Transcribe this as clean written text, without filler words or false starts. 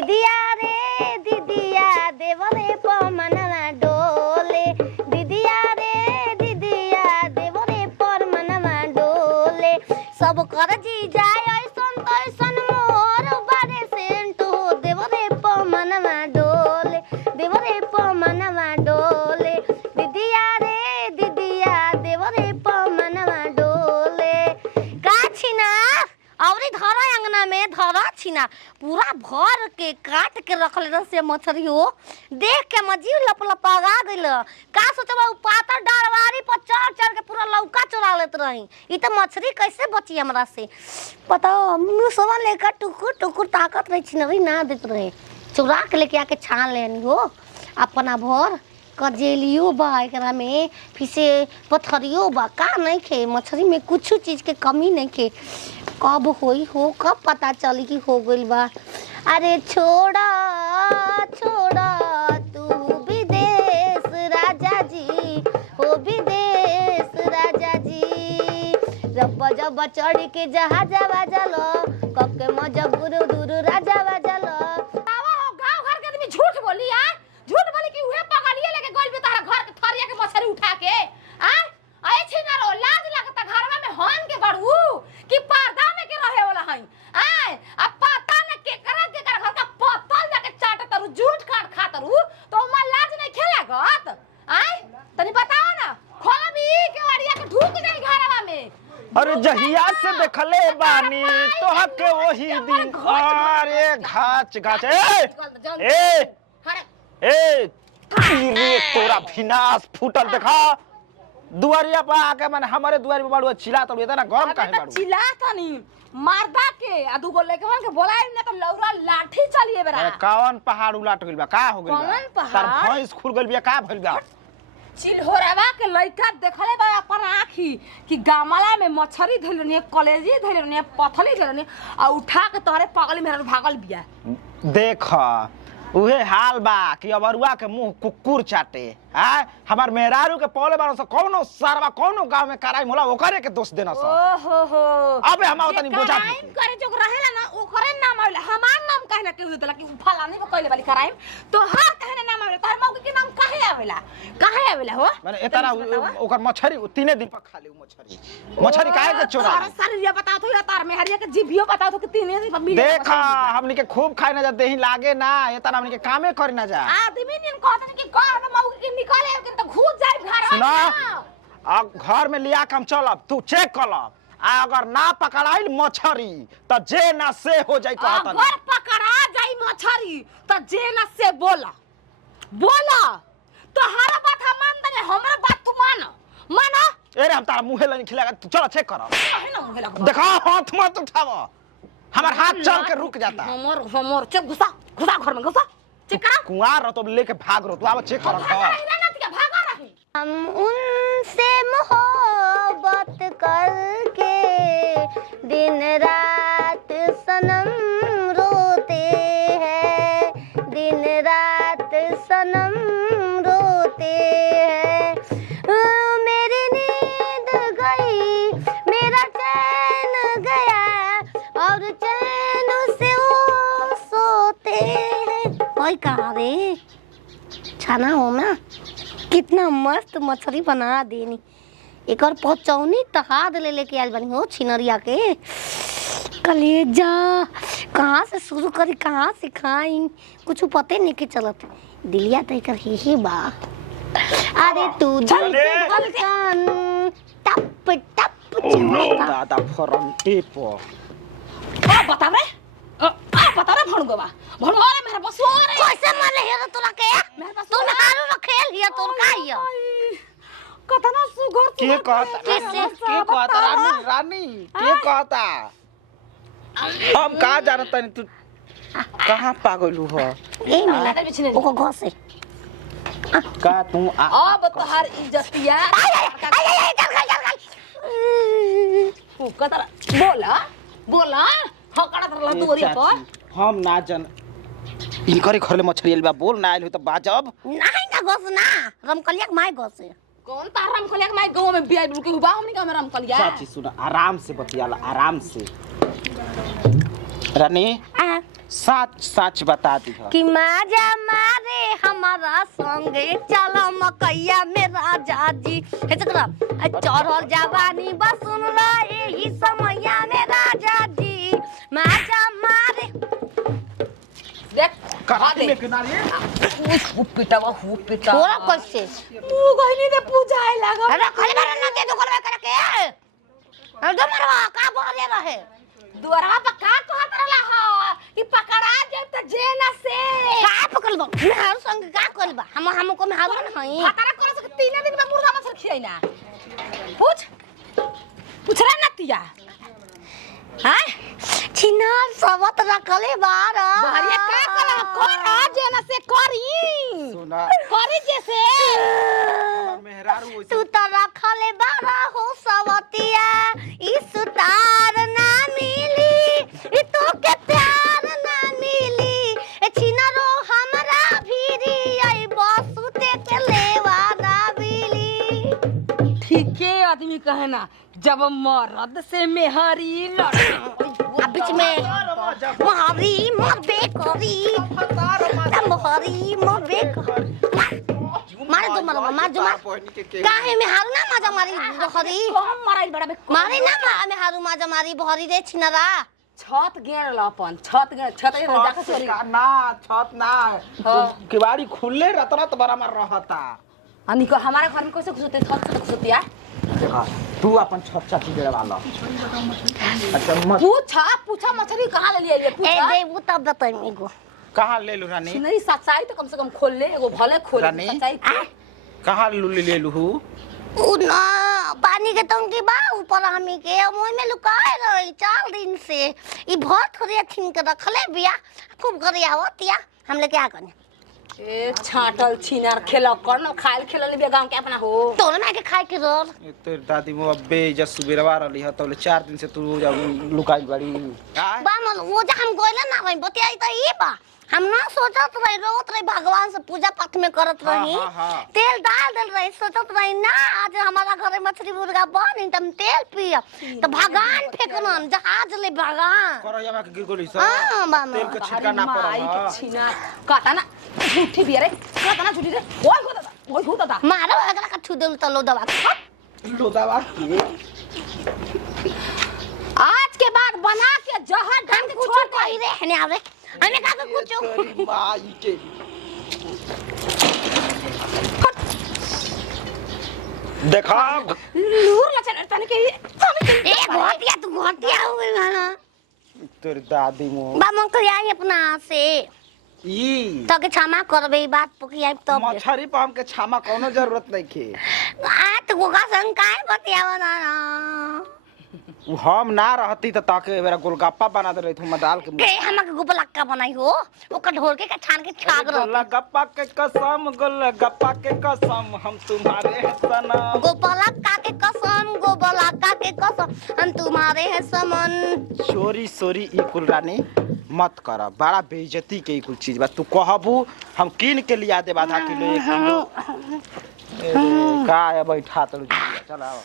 दीदिया रे दीदिया देवरे पर मनवा डोले दीदिया रे दीदिया देवरे पर मनवा डोले सब कर जी जाय ऐसन तैसन मोर बारे सेंट हो देवरे पर मनवा डोले देवरे पर मनवा डोले दीदिया रे दीदिया देवरे पर मनवा डोले का छिना औरी धरा अंगना में धरा छिना पूरा भर के काट के रखले रह से मछरी हो देख के मजीव लपलपा गइल का सोचबा पाता डालवारी पर चढ़ चढ़ के पूरा लौका चुरा लेत रही ई त मछरी कैसे बची हमरा से पता मुसवा लेकर टुकुर टुकुर ताकत रही छिनरी ना देत रहे चुरा के लेके आके छान लेनी हो अपना भर कजेलियो बा एकरा में फिर से पथरियो बा का नहीं खे मछली में कुछ चीज के कमी नहीं खे कब होई हो कब पता चली कि हो गइल बा अरे छोड़ा छोड़ा तू विदेश राजा जी हो विदेश राजा जी जब जब चढ़ के जहाजवा चलो कब के मजबूर दूर राजा चलो आवा हो गांव घर के आदमी झूठ बोली यार झूठ बोली कि उहे पकड़िए लेके गइल बे तारा घर के थरिया के मछली उठा के आ आए छी ना रो लाज लागता घरवा में हन के बड़ू कि पर्दा में के रहे वाला हई आए अब पता न के कर घर का पतल जाके चाट तरु झूठ काट खा तरु तो उमा लाज नहीं खेलागत आए तनी बताओ ना खोलबी के वाड़िया के ढूक जाई घरवा में अरे जहिया से देखले बानी तोह के वही दिन अरे घाच घाच ए ए रे तोरा विनाश फूटल देखा दुआरिया पर आके माने हमारे दुआरी पे बाड़ू चिल्ला तो इतना गरम काहे बाड़ू चिल्ला तनी मारदा के आ दुगो लेके के बोलाए न तो लौरा लाठी चलिए बेरा कौन पहाड़ उलाट गइल बा का हो गइल बा कौन पहाड़? तार भैंस खुल गइल बिया का भइल बा चिल्होरावा के लइका देखले बा अपन आँखी कि गामला में मछरी धइलनी कलेजी धइलनी पथली धइलनी आ उठा के तोहरे पगली में भागल बिया देख उहे हाल बा कि अबरुआ के मुंह कुकुर चाटे हां हमार मेहरारू के पौले बारो से कोनो सरवा कोनो गांव में कराई होला ओकरे के दोष देना स ओहो हो अबे हम तनी बोझा क्राइम करे जो रहेला ना ओकरे नाम आवेला हमार नाम काहे ना केहू देला कि फलानी को कहले वाली क्राइम तो हर कहने नाम आवेला तार मौके के नाम काहे आवेला हो माने एतना ओकर मछरी तीने दिन पर खा ले मछरी काहे के चोरा अरे सर ये बताओ तो या तार में हरिया के जीभियो बताओ तो कि तीने दिन पर मिले देखा हमनी के खूब खाए ना जाते ही लागे ना एतना हमनी के कामे करे ना जा आदमी निन कहत कि घर में मौके के निकाले कि तो घुस जाए घर सुना अब घर में लिया के हम चलब तू चेक करलब आ अगर ना पकड़ाइल मछरी त जे ना से हो जाई कहत अगर पकड़ा जाई मछरी तो जे ना से बोला तो हर बात हम मान दे हमरा बात तू मानो अरे हम तारा मुंहे लनी खिलागा तू चल चेक कर काहे ना मुहे लगा देखा हाथ मत उठाव हमार हाथ चल के रुक जाता हमर चेक घुसा घर में घुसा चेक करा कुंवार रह तो लेके भाग रहो तू आव चेक कर हम उनसे मोहब्बत करके दिन रात सनम रोते हैं दिन रात सनम रोते हैं मेरी नींद गई मेरा चैन गया और चैन से वो सोते हैं ओए कहाँ रे छाना हो ना कितना मस्त मछली बना देनी एक और पचौनी तहाद ले लेके आयल बनी हो छिनरिया के कलेजा कहाँ से शुरू करी कहाँ से खाई कुछ पते नहीं के चलत दिलिया तो कर ही बा अरे तू दिल के धड़कन टप टप दादा फरंटी पो बता रे भणुआ रे मेरे बस रे कैसे मारे हे तोरा के तू हारू रखेल हिया तोर का हिया कतना सुगर के कहता रानी के कहता हम का जानत नहीं तू कहां पागलू हो ए मिला ओको घर से का तू अब तोहार इज्जतिया ओ कतरा बोला हकड़ा तरला दूरी पर हम ना जन इनकरे घरले मछरी आइल बा बोल ना आइल हो त बाजब नहीं ना घस ना रमकलिया के माय घस कौन तार रमकलिया के माय गांव में बियाई बुल के हुबा हमनी गांव में रमकलिया चाची सुना आराम से बतियाला आराम से रानी सच सच बता दी कि माजा मारे हमारा संगे चलो मकैया में राजा जी हे चकरा चढ़ल जवानी बस सुन लो यही समैया में राजा जी माजा मारे देख कराती में किनारे हु पिटा थोड़ा कैसे मुंह गइनी दे पूजाए लगा अरे खाली बार ना दे दुकान में करके अरे मरवा का बोल रहे दुआरा पर का कहत रहला ह कि पकड़ा जे त जेना से का पकड़बो मेहर संग का करबा हमको मेहर न हई खतरा करे से 3 दिन में मुर्गा मछली खियाइना पूछ रहा नतिया हां छिनार सबत रखले बार बहरिया का कला कोरा जेना से करी सुना करी जैसे मेहरारू तू तो रखले बार हो सवतिया ई सुतार ना मिली ई तो के प्यार ना मिली ए छिनारो हमरा भीरी आई बसुते के लेवा ना मिली ठीक है आदमी कहे ना जब मर्द से मेहरी लड़े अब बीच में महारी मरबे करी महारी मरबे मारे दो मार जो मार काहे में हारू ना माजा मारी बहरी हम मारल बड़ा बे मारे ना में हारू माजा मारी बहरी रे छिनरा छत गेड़ अपन छत जाके चोरी ना छत ना किवाड़ी खुले रतरत बराबर रहता अनि को हमारे घर में कैसे घुसते छत से घुसतिया तू अपन छत छाती दे वाला अच्छा मत पूछा मछली कहां ले लिए ए पूछा दे वो तब बताई मेको कहां ले लू रानी नहीं सच्चाई तो कम से कम खोल ले एगो भले खोल रानी? सच्चाई कहां ले लू उ ना पानी के टंकी बा ऊपर हमी के मोय में लुकाए रही 4 दिन से ई बहुत थोड़ी छिन के रखले बिया खूब गरिया होतिया हम लेके आ कने ए छाटल छिनार खेला करनो खाइल खेलले बे गांव के अपना हो तोरे में के खाए के रोल तेरे दादी मो अबे जस सुबेरवा रही है तो 4 दिन से तू लुकाई बड़ी बा मन वो जा हम गोइला ना भाई बतियाई त ई बा हम ना सोचत रही रोत रही भगवान से पूजा पाठ में करत रही तेल डाल दिल रही सोचत रही ना आज हमारा घरे मछली मुर्गा बनी तम तेल पिय तो भगवान फेकनन जहाज ले भगवान करो या के गिर गोली सा हां बा तेल के छिटका ना पड़ा आई के छिना काटा ना झूठी बिया रे काटा ना झूठी रे ओय हो दादा मारो अगला का छू देल तलो दवा लो दवा के आज के बाद बना के जहर ढंग से छोड़ कही रे हने आवे हमें का कुछ माई के देखा लूर लचन तने के ए घोटिया तू घोटिया हो गई ना तेरे दादी मो बा मन कर आई अपना से ई तो के क्षमा करबे बात पकी आई तो मछरी पर हमके क्षमा कोनो जरूरत नहीं के आ तू का संकाय बतियावा ना हम ना रहती तो ताके मेरा गोलगप्पा बना दे रही थी मदाल के के हमके गोपलक्का बनाई हो ओकर ढोल के छान के छाग रहो गोलगप्पा के कसम गोलगप्पा के कसम हम तुम्हारे हैं सनम गोपलक्का के कसम गोपलक्का के कसम हम तुम्हारे हैं समन चोरी सोरी ई कुल रानी मत कर बड़ा बेइज्जती के ई कुल चीज बा तू कहबू हम कीन के लिया दे आधा किलो 1 किलो का है बैठा तो चल आओ